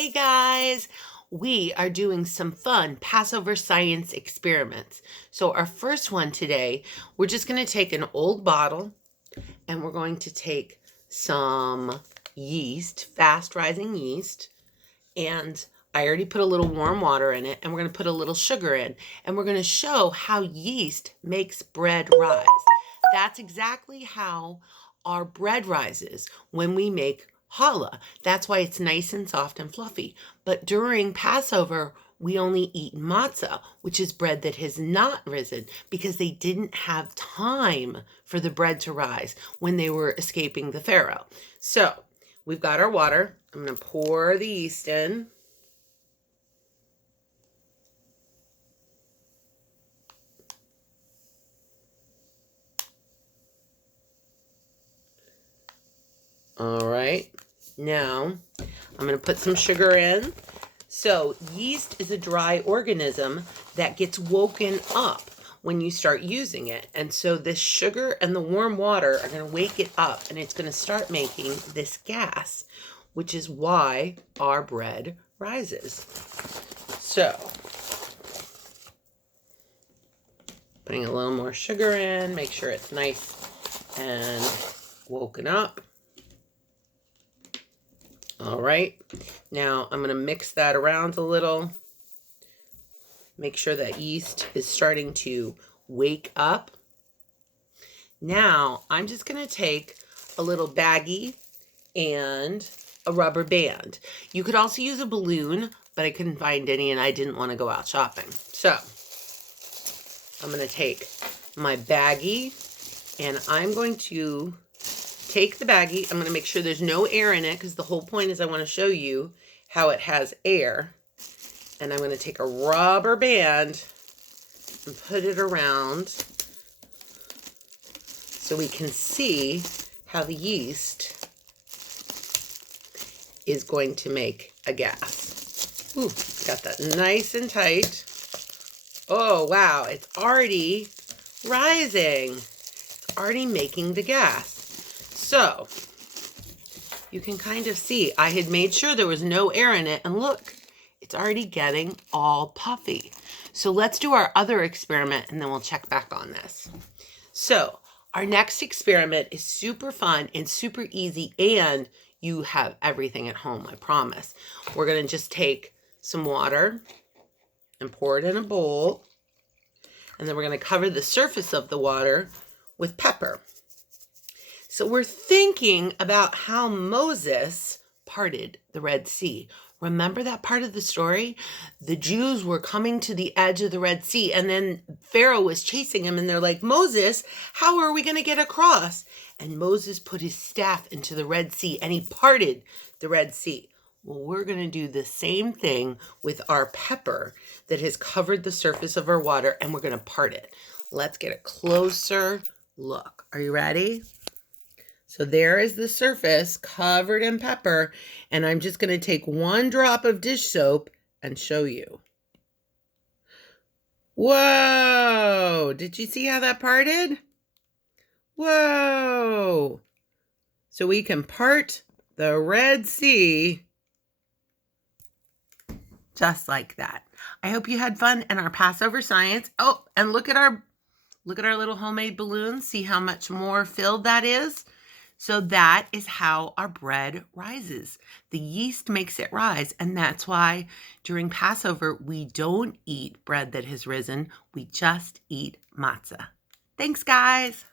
Hey guys, we are doing some fun Passover science experiments. So our first one today, we're just going to take an old bottle and we're going to take some yeast, fast rising yeast, and I already put a little warm water in it, and we're going to put a little sugar in, and we're going to show how yeast makes bread rise. That's exactly how our bread rises when we make challah. That's why it's nice and soft and fluffy. But during Passover, we only eat matzah, which is bread that has not risen, because they didn't have time for the bread to rise when they were escaping the Pharaoh. So we've got our water. I'm going to pour the yeast in. All right, now I'm going to put some sugar in. So yeast is a dry organism that gets woken up when you start using it. And so this sugar and the warm water are going to wake it up, and it's going to start making this gas, which is why our bread rises. So putting a little more sugar in, make sure it's nice and woken up. All right, now I'm going to mix that around a little. Make sure that yeast is starting to wake up. Now I'm just going to take a little baggie and a rubber band. You could also use a balloon, but I couldn't find any and I didn't want to go out shopping. So I'm going to take my baggie and I'm going to take the baggie. I'm going to make sure there's no air in it, because the whole point is I want to show you how it has air. And I'm going to take a rubber band and put it around so we can see how the yeast is going to make a gas. Ooh, got that nice and tight. Oh, wow, it's already rising. It's already making the gas. So you can kind of see I had made sure there was no air in it, and look, it's already getting all puffy. So let's do our other experiment and then we'll check back on this. So our next experiment is super fun and super easy, and you have everything at home, I promise. We're going to just take some water and pour it in a bowl, and then we're going to cover the surface of the water with pepper. So we're thinking about how Moses parted the Red Sea. Remember that part of the story? The Jews were coming to the edge of the Red Sea, and then Pharaoh was chasing him, and they're like, Moses, how are we going to get across? And Moses put his staff into the Red Sea, and he parted the Red Sea. Well, we're going to do the same thing with our pepper that has covered the surface of our water, and we're going to part it. Let's get a closer look. Are you ready? So there is the surface covered in pepper, and I'm just going to take one drop of dish soap and show you. Whoa! Did you see how that parted? Whoa! So we can part the Red Sea just like that. I hope you had fun in our Passover science. Oh, and look at our little homemade balloon. See how much more filled that is? So that is how our bread rises. The yeast makes it rise, and that's why during Passover, we don't eat bread that has risen. We just eat matzah. Thanks, guys.